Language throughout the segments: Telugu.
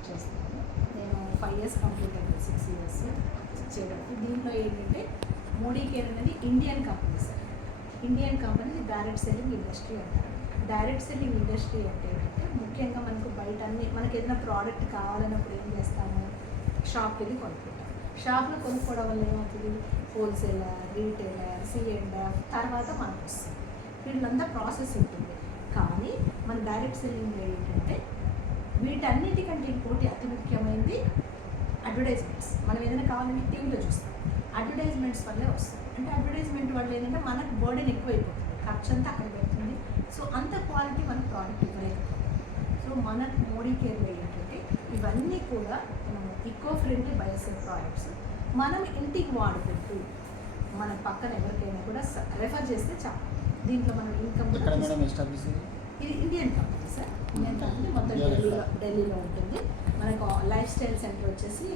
వర్క్ చేస్తున్నాను. నేను 5 years కంప్లీట్ అయింది, 6 years చేయడానికి. దీంట్లో ఏంటంటే మోడీ కేర్ అనేది Indian company sir. Indian company direct selling industry అంటారు. డైరెక్ట్ సెల్లింగ్ ఇండస్ట్రీ అంటే ఏంటంటే ముఖ్యంగా మనకు బయట అన్ని మనకి ఏదైనా ప్రోడక్ట్ కావాలన్నప్పుడు ఏం చేస్తాము, షాప్కి వెళ్ళి కొనుక్కుంటాం. షాప్లో కొనుక్కోవడం వల్ల ఏమవుతుంది, హోల్సేలర్, రీటైలర్, C&F, తర్వాత మనకు వస్తుంది. వీళ్ళంతా ప్రాసెస్ ఉంటుంది. కానీ మన డైరెక్ట్ సెల్లింగ్ ఏంటంటే వీటన్నిటికంటే ఇంకోటి అతి ముఖ్యమైనది అడ్వర్టైజ్మెంట్స్. మనం ఏదైనా కావాలంటే టీవీలో చూస్తాం, అడ్వర్టైజ్మెంట్స్ వల్లే వస్తుంది. అంటే అడ్వర్టైజ్మెంట్ వల్ల ఏంటంటే మనకు బర్డెన్ ఎక్కువైపోతుంది, ఖర్చు అంతా అక్కడ పెడుతుంది. సో అంత క్వాలిటీ మనకు ప్రోడక్ట్ ఇవ్వలేకపోతుంది. సో మనకు మోడీ కేర్లో ఏంటంటే ఇవన్నీ కూడా మనం ఈకో ఫ్రెండ్లీ బయోసెల్ ప్రోడక్ట్స్ మనం ఇంటికి వాడుకుంటూ మన పక్కన ఎవరికైనా కూడా రెఫర్ చేస్తే చాలు. దీంట్లో మనం ఇన్కమ్ ఇది Indian company sir. Indian company మొత్తం ఢిల్లీలో ఉంటుంది. మనకు లైఫ్ స్టైల్ సెంటర్ వచ్చేసి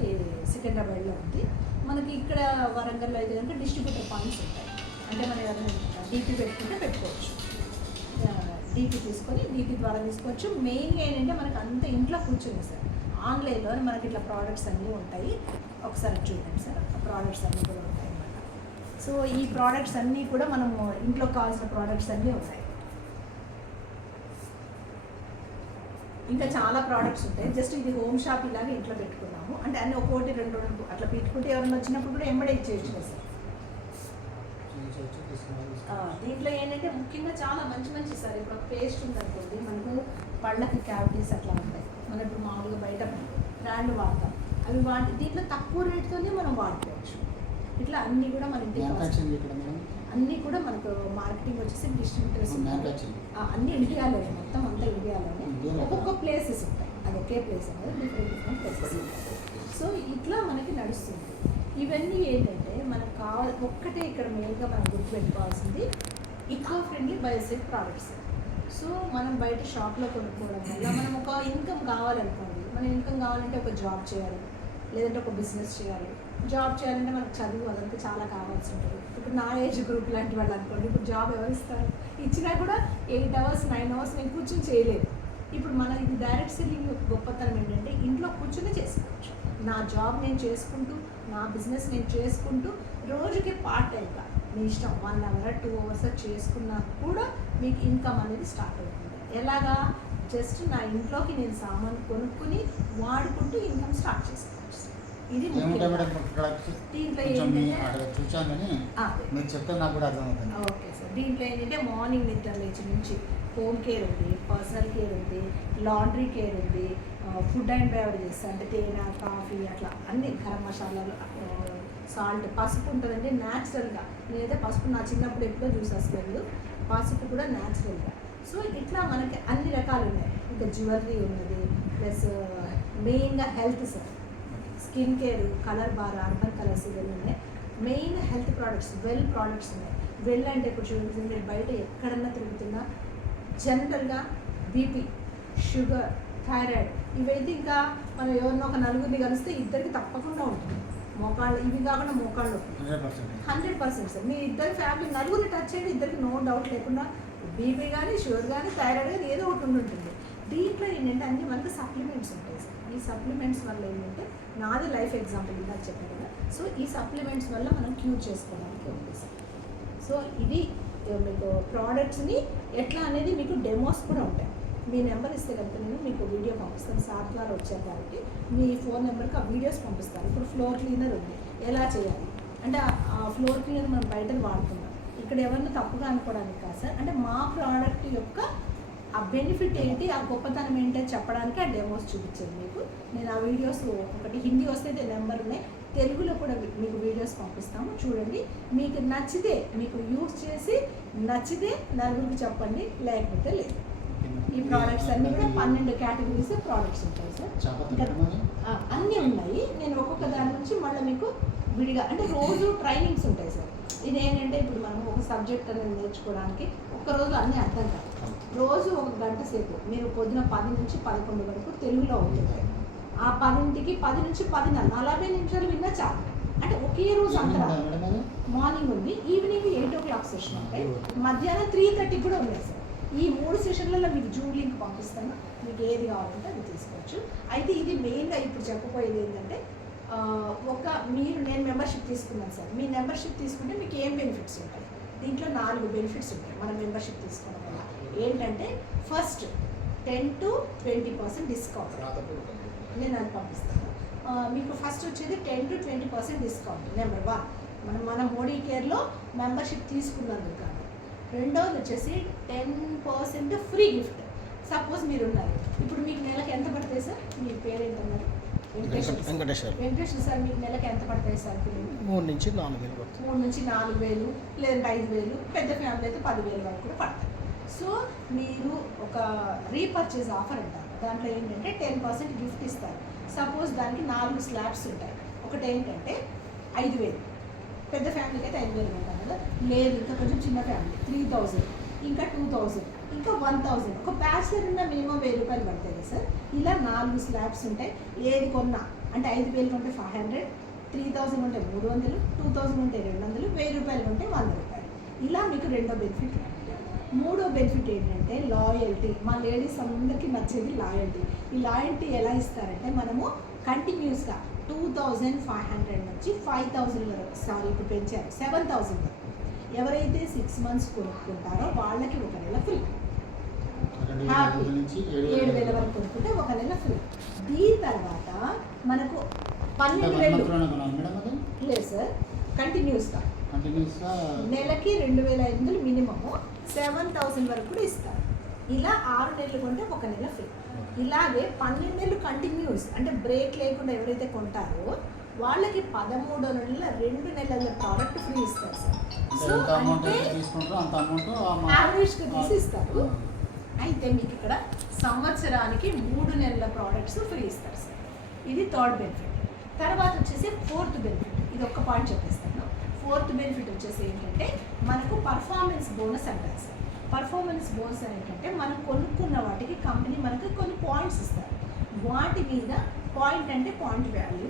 సికింద్రాబాద్లో ఉంది. మనకి ఇక్కడ వరంగల్లో అయితే కనుక డిస్ట్రిబ్యూటర్ పాయింట్స్ ఉంటాయి. అంటే మనం ఏదైనా డీపీ పెట్టుకుంటే పెట్టుకోవచ్చు, డీపీ తీసుకొని డీపీ ద్వారా తీసుకోవచ్చు. మెయిన్గా ఏంటంటే మనకు అంత ఇంట్లో కూర్చుంది సార్. ఆన్లైన్లో మనకి ఇట్లా ప్రోడక్ట్స్ అన్నీ ఉంటాయి. ఒకసారి చూడండి సార్, ప్రోడక్ట్స్ అన్నీ కూడా ఉంటాయి అన్నమాట. సో ఈ ప్రోడక్ట్స్ అన్నీ కూడా మనము ఇంట్లో కావాల్సిన ప్రోడక్ట్స్ అన్నీ ఉంటాయి. ఇంకా చాలా ప్రోడక్ట్స్ ఉంటాయి. జస్ట్ ఇది హోమ్ షాప్ ఇలాగే ఇంట్లో పెట్టుకున్నాము అంటే అన్నీ ఒక్కోటి రెండు అట్లా పెట్టుకుంటే ఎవరైనా వచ్చినప్పుడు కూడా ఎంబడే ఇచ్చేయచ్చు కదా సార్. దీంట్లో ఏంటంటే ముఖ్యంగా చాలా మంచి మంచి సార్. ఇప్పుడు పేస్ట్ ఉందనుకోండి, మనకు పళ్ళకి క్యావిటీస్ అట్లా ఉంటాయి. మనం ఇప్పుడు మామూలుగా బయట బ్రాండ్ వాడతాం, అవి దీంట్లో తక్కువ రేట్తోనే మనం వాడుకోవచ్చు. ఇట్లా అన్నీ కూడా మన ఇంటికి అన్నీ కూడా మనకు మార్కెటింగ్ వచ్చేసి డిస్ట్రిబ్యూటర్స్ అన్నీ ఇండియాలోనే, మొత్తం అంతా ఇండియాలోనే. ఒక్కొక్క ప్లేసెస్ ఉంటాయి, అది ఒకే ప్లేస్ అనేది డిఫరెంట్ ప్లేసెస్ ఉంటాయి. సో ఇట్లా మనకి నడుస్తుంది. ఇవన్నీ ఏంటంటే మనకు ఒక్కటే ఇక్కడ మెయిన్గా మనం గుర్తుపెట్టుకోవాల్సింది ఈకో ఫ్రెండ్లీ బయోసెల్ ప్రోడక్ట్స్. సో మనం బయట షాప్లో కొనుక్కోవడం వల్ల మనం ఒక ఇన్కమ్ కావాలనుకోండి, మన ఇన్కమ్ కావాలంటే ఒక జాబ్ చేయాలి, లేదంటే ఒక బిజినెస్ చేయాలి. జాబ్ చేయాలంటే మనకు చదువు అదంతా చాలా కావాల్సి ఉంటుంది. ఇప్పుడు నా ఏజ్ గ్రూప్ లాంటి వాళ్ళు అనుకోండి, ఇప్పుడు జాబ్ ఎవరు ఇస్తారు? ఇచ్చినా కూడా 8 hours 9 hours నేను కూర్చొని చేయలేదు. ఇప్పుడు మన ఇది డైరెక్ట్ సెల్లింగ్ గొప్పతనం ఏంటంటే ఇంట్లో కూర్చొని చేసుకోవచ్చు. నా జాబ్ నేను చేసుకుంటూ, నా బిజినెస్ నేను చేసుకుంటూ, రోజుకి పార్ట్ టైంగా మీ ఇష్టం 1 hour 2 hours చేసుకున్నా కూడా మీకు ఇన్కమ్ అనేది స్టార్ట్ అవుతుంది. ఎలాగా? జస్ట్ నా ఇంట్లోకి నేను సామాన్ కొనుక్కుని వాడుకుంటూ ఇన్కమ్ స్టార్ట్ చేసుకోవచ్చు. ఇది దీంట్లో ఓకే సార్. దీంట్లో ఏంటంటే మార్నింగ్ నిద్ర లేచి నుంచి హోమ్ కేర్ ఉంది, పర్సనల్ కేర్ ఉంది, లాండ్రీ కేర్ ఉంది, ఫుడ్ అండ్ బెవరేజెస్ అంటే తేనె, కాఫీ అట్లా అన్ని, గరం మసాలాలు, సాల్ట్, పసుపు ఉంటుందండి న్యాచురల్గా. నేనైతే పసుపు నా చిన్నప్పుడు ఎప్పుడో చూసేస్తాను, పసుపు కూడా న్యాచురల్గా. సో ఇట్లా మనకి అన్ని రకాలు ఉన్నాయి. ఇంకా జ్యువెలరీ ఉన్నది, ప్లస్ మెయిన్గా health sir, skin care, colour bar, urban colours ఇవన్నీ ఉన్నాయి. Main health products, well products ఉన్నాయి. వెల్ అంటే ఇప్పుడు చూడండి, మీరు బయట ఎక్కడన్నా తిరుగుతున్నా జనరల్గా బీపీ, షుగర్, థైరాయిడ్ ఇవైతే ఇంకా మనం ఎవరినో ఒక నలుగురిని కలిస్తే ఇద్దరికి తప్పకుండా ఉంటుంది. మోకాళ్ళు ఇవి కాకుండా మోకాళ్ళు 100% సార్. మీ ఇద్దరు ఫ్యామిలీ నలుగురిని టచ్ చేయండి, ఇద్దరికి నో డౌట్ లేకుండా బీపీ కానీ, షుగర్ కానీ, థైరాయిడ్ కానీ ఏదో ఒకటి ఉంటుంది. దీంట్లో ఏంటంటే అన్నీ మనకు సప్లిమెంట్స్ ఉంటాయి సార్. ఈ సప్లిమెంట్స్ వల్ల ఏంటంటే నాది లైఫ్ ఎగ్జాంపుల్ ఇలా చెప్పాను కదా. సో ఈ సప్లిమెంట్స్ వల్ల మనం క్యూర్ చేసుకోవడానికి ఉంది సార్. సో ఇది మీకు ప్రోడక్ట్స్ని ఎట్లా అనేది మీకు డెమోస్ కూడా ఉంటాయి. మీ నెంబర్ ఇస్తే కనుక నేను మీకు వీడియో పంపిస్తాను. సార్ ద్వారా వచ్చారు కాబట్టి మీ ఫోన్ నెంబర్కి ఆ వీడియోస్ పంపిస్తాను. ఇప్పుడు ఫ్లోర్ క్లీనర్ ఉంది, ఎలా చేయాలి అంటే ఆ ఫ్లోర్ క్లీనర్ మనం బయట వాడుతున్నాం. ఇక్కడ ఎవరిని తప్పుగా అనుకోవడానికి కాదు సార్, అంటే మా ప్రోడక్ట్ యొక్క ఆ బెనిఫిట్ ఏంటి, ఆ గొప్పతనం ఏంటి అని చెప్పడానికి ఆ డెమోస్ చూపించాను మీకు. నేను ఆ వీడియోస్ ఒకటి హిందీ వస్తే నెంబర్ ఉన్నాయి, తెలుగులో కూడా మీకు వీడియోస్ పంపిస్తాము, చూడండి. మీకు నచ్చితే, మీకు యూజ్ చేసి నచ్చితే నలుగురికి చెప్పండి, లేకపోతే లేదు. ఈ ప్రోడక్ట్స్ అన్నీ కూడా 12 కేటగిరీస్ ప్రోడక్ట్స్ ఉంటాయి సార్. ఇంకా అన్నీ ఉన్నాయి. నేను ఒక్కొక్క దాని నుంచి మళ్ళీ మీకు విడిగా అంటే రోజు ట్రైనింగ్స్ ఉంటాయి సార్. ఇదేంటంటే ఇప్పుడు మనం ఒక సబ్జెక్ట్ అనేది నేర్చుకోవడానికి ఒక్కరోజు అన్నీ అర్థం కాదు. రోజు 1 గంట సేపు మీరు పొద్దున 10 నుంచి 11 వరకు తెలుగులో ఉంటుంది. ఆ 10ంటికి 10 నుంచి 10:30 40 నిమిషాలు విన్నా చాలు. అంటే ఒకే రోజు అంతా మార్నింగ్ ఉంది, ఈవినింగ్ 8 o'clock సెషన్ ఉంటాయి, మధ్యాహ్నం 3:30 కూడా ఉన్నాయి సార్. ఈ 3 సెషన్లలో మీకు జూమ్ లింక్ పంపిస్తాను, మీకు ఏది కావాలంటే అది తీసుకోవచ్చు. అయితే ఇది మెయిన్గా ఇప్పుడు చెప్పబోయేది ఏంటంటే నేను మెంబర్షిప్ తీసుకున్నాను సార్. మీ మెంబర్షిప్ తీసుకుంటే మీకు ఏం బెనిఫిట్స్ ఉంటాయి? దీంట్లో 4 బెనిఫిట్స్ ఉంటాయి మన మెంబర్షిప్ తీసుకోవడం వల్ల. ఏంటంటే ఫస్ట్ 10 to 20% డిస్కౌంట్, నేను అది పంపిస్తాను మీకు. ఫస్ట్ వచ్చేది 10 to 20% డిస్కౌంట్ నెంబర్ 1 మన మోడీ కేర్లో మెంబర్షిప్ తీసుకున్నందుకు కాదు. రెండవది వచ్చేసి 10% ఫ్రీ గిఫ్ట్. సపోజ్ మీరు ఉన్నారు, ఇప్పుడు మీకు నెలకు ఎంత పడతాయి సార్? మీ పేరేంటన్నారు? వెంకటేశ్వర సార్. మీకు నెలకు ఎంత పడతాయి సార్? 3 నుంచి 4 వేలు. 3 నుంచి 4 వేలు, లేదంటే 5 వేలు, పెద్ద ఫ్యామిలీ అయితే 10 వేలు వరకు కూడా పడతాయి. సో మీరు ఒక రీపర్చేజ్ ఆఫర్ అంటారు, దాంట్లో ఏంటంటే 10% గిఫ్ట్ ఇస్తారు. సపోజ్ దానికి 4 స్లాబ్స్ ఉంటాయి. ఒకటి ఏంటంటే 5 వేలు, పెద్ద ఫ్యామిలీకి అయితే 5 వేలు ఉంటారు కదా. లేదు ఇంకా కొంచెం చిన్న ఫ్యామిలీ 3000, ఇంకా 2000, ఇంకా 1000. ఒక బ్యాచిలర్ ఉన్న మినిమం 1000 రూపాయలు పడతాయి కదా సార్. ఇలా 4 స్లాబ్స్ ఉంటాయి. ఏది కొన్నా అంటే 5,000 ఉంటే 500, 3000 ఉంటే 300, 2000 ఉంటే 200, 1000 రూపాయలు ఉంటే 100 రూపాయలు. ఇలా మీకు రెండో బెనిఫిట్. మూడో బెనిఫిట్ ఏంటంటే లాయల్టీ. మా లేడీస్ అందరికీ నచ్చేది లాయల్టీ. ఈ లాయల్టీ ఎలా ఇస్తారంటే మనము కంటిన్యూస్గా 2500 నుంచి 5000 వరకు, సారీ ఇప్పుడు పెంచారు 7000 వరకు. ఎవరైతే 6 months కొనుక్కుంటారో వాళ్ళకి 1 నెల ఫ్రీ. 7,000 వరకు కొనుక్కుంటే 1 నెల ఫ్రీ. దీని తర్వాత మనకు 12,000 లేదు సార్, కంటిన్యూస్గా నెలకి 2,500 మినిమము, 7,000 వరకు కూడా ఇస్తారు. ఇలా 6 నెలలు కొంటే 1 నెల ఫ్రీ. ఇలాగే 12 నెలలు కంటిన్యూస్ అంటే బ్రేక్ లేకుండా ఎవరైతే కొంటారో వాళ్ళకి 13వ నెలలో 2 నెలల ప్రోడక్ట్ ఫ్రీ ఇస్తారు సార్. సో అంటే యావరేజ్గా తీసి ఇస్తారు. అయితే మీకు ఇక్కడ సంవత్సరానికి 3 నెలల ప్రోడక్ట్స్ ఫ్రీ ఇస్తారు సార్. ఇది థర్డ్ బెనిఫిట్. తర్వాత వచ్చేసి ఫోర్త్ బెనిఫిట్. ఇది ఒక్క పాయింట్ చెప్పేస్తాను. ఫోర్త్ బెనిఫిట్ వచ్చేసి ఏంటంటే మనకు పర్ఫార్మెన్స్ బోనస్ అంటారు సార్. పర్ఫార్మెన్స్ బోనస్ ఏంటంటే మనం కొనుక్కున్న వాటికి కంపెనీ మనకు కొన్ని పాయింట్స్ ఇస్తారు. వాటి మీద పాయింట్ అంటే పాయింట్ వాల్యూ,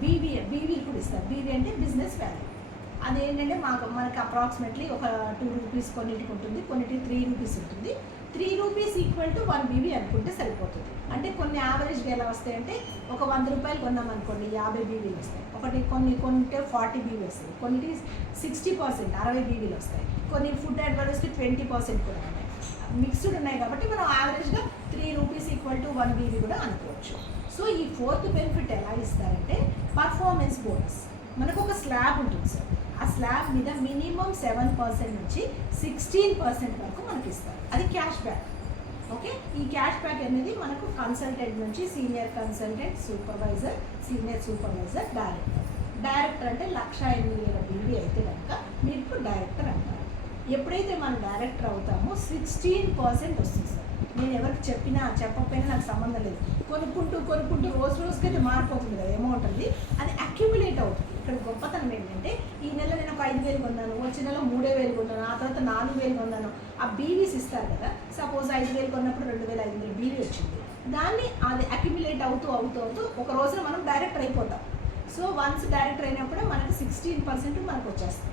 బీవీ కూడా ఇస్తారు. బీవీ అంటే బిజినెస్ వాల్యూ. అదేంటంటే మనకి అప్రాక్సిమేట్లీ ఒక 2 రూపీస్ కొన్నిటికి ఉంటుంది, కొన్నిటికి 3 రూపీస్ ఉంటుంది. 3 రూపీస్ ఈక్వల్ టు 1 బీవీ అనుకుంటే సరిపోతుంది. అంటే కొన్ని యావరేజ్గా ఎలా వస్తాయంటే ఒక 100 రూపాయలు కొన్నామనుకోండి 50 బీవీలు వస్తాయి. కొన్ని కొంటే 40 బీవీ వస్తాయి. కొన్నిటి 60%, 60 బీవీలు వస్తాయి. కొన్ని ఫుడ్ అండ్ బెవరేజ్కి 20% కూడా ఉన్నాయి. మిక్స్డ్ ఉన్నాయి కాబట్టి మనం యావరేజ్గా 3 రూపీస్ ఈక్వల్ టు 1 బీవీ కూడా అనుకోవచ్చు. సో ఈ ఫోర్త్ బెనిఫిట్ ఎలా ఇస్తారంటే పర్ఫార్మెన్స్ బోనస్. మనకు ఒక స్లాబ్ ఉంటుంది సార్. ఆ స్లాబ్ మీద మినిమం 7% నుంచి 16% వరకు మనకి ఇస్తారు. అది క్యాష్ బ్యాక్. ఓకే, ఈ క్యాష్ బ్యాక్ అనేది మనకు కన్సల్టెంట్ నుంచి senior consultant, supervisor, senior supervisor, director అంటే 1,08,000 బీవీ అయితే కనుక మీకు డైరెక్టర్ అంటారు. ఎప్పుడైతే మనం డైరెక్టర్ అవుతామో 16% వస్తుంది సార్. నేను ఎవరికి చెప్పకపోయినా నాకు సంబంధం లేదు. కొనుక్కుంటూ రోజుకైతే మారిపోతుంది కదా అమౌంట్. అది అక్యుములేట్ అవుతుంది. ఇక్కడ గొప్పతనం ఏంటంటే ఈ నెల నేను ఒక 5,000 కొన్నాను, వచ్చే నెల 3,000 కొన్నాను, ఆ తర్వాత 4,000 కొన్నాను. ఆ బీవీస్ ఇస్తారు కదా. సపోజ్ 5,000 కొన్నప్పుడు 2,500 బీవీ వచ్చింది. దాన్ని అది అక్యుములేట్ అవుతూ ఒక రోజున మనం డైరెక్టర్ అయిపోతాం. సో వన్స్ డైరెక్టర్ అయినప్పుడు మనకి 16% మనకు వచ్చేస్తుంది.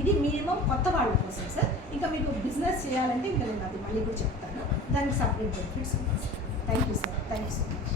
ఇది మినిమం కొత్త వాళ్ళ కోసం సార్. ఇంకా మీకు బిజినెస్ చేయాలంటే ఇంకా నేను అది మళ్ళీ కూడా చెప్తాను. దానికి సపరేట్ బెనిఫిట్స్ ఉన్నాయి sir. Thank you sir. Thank you so much.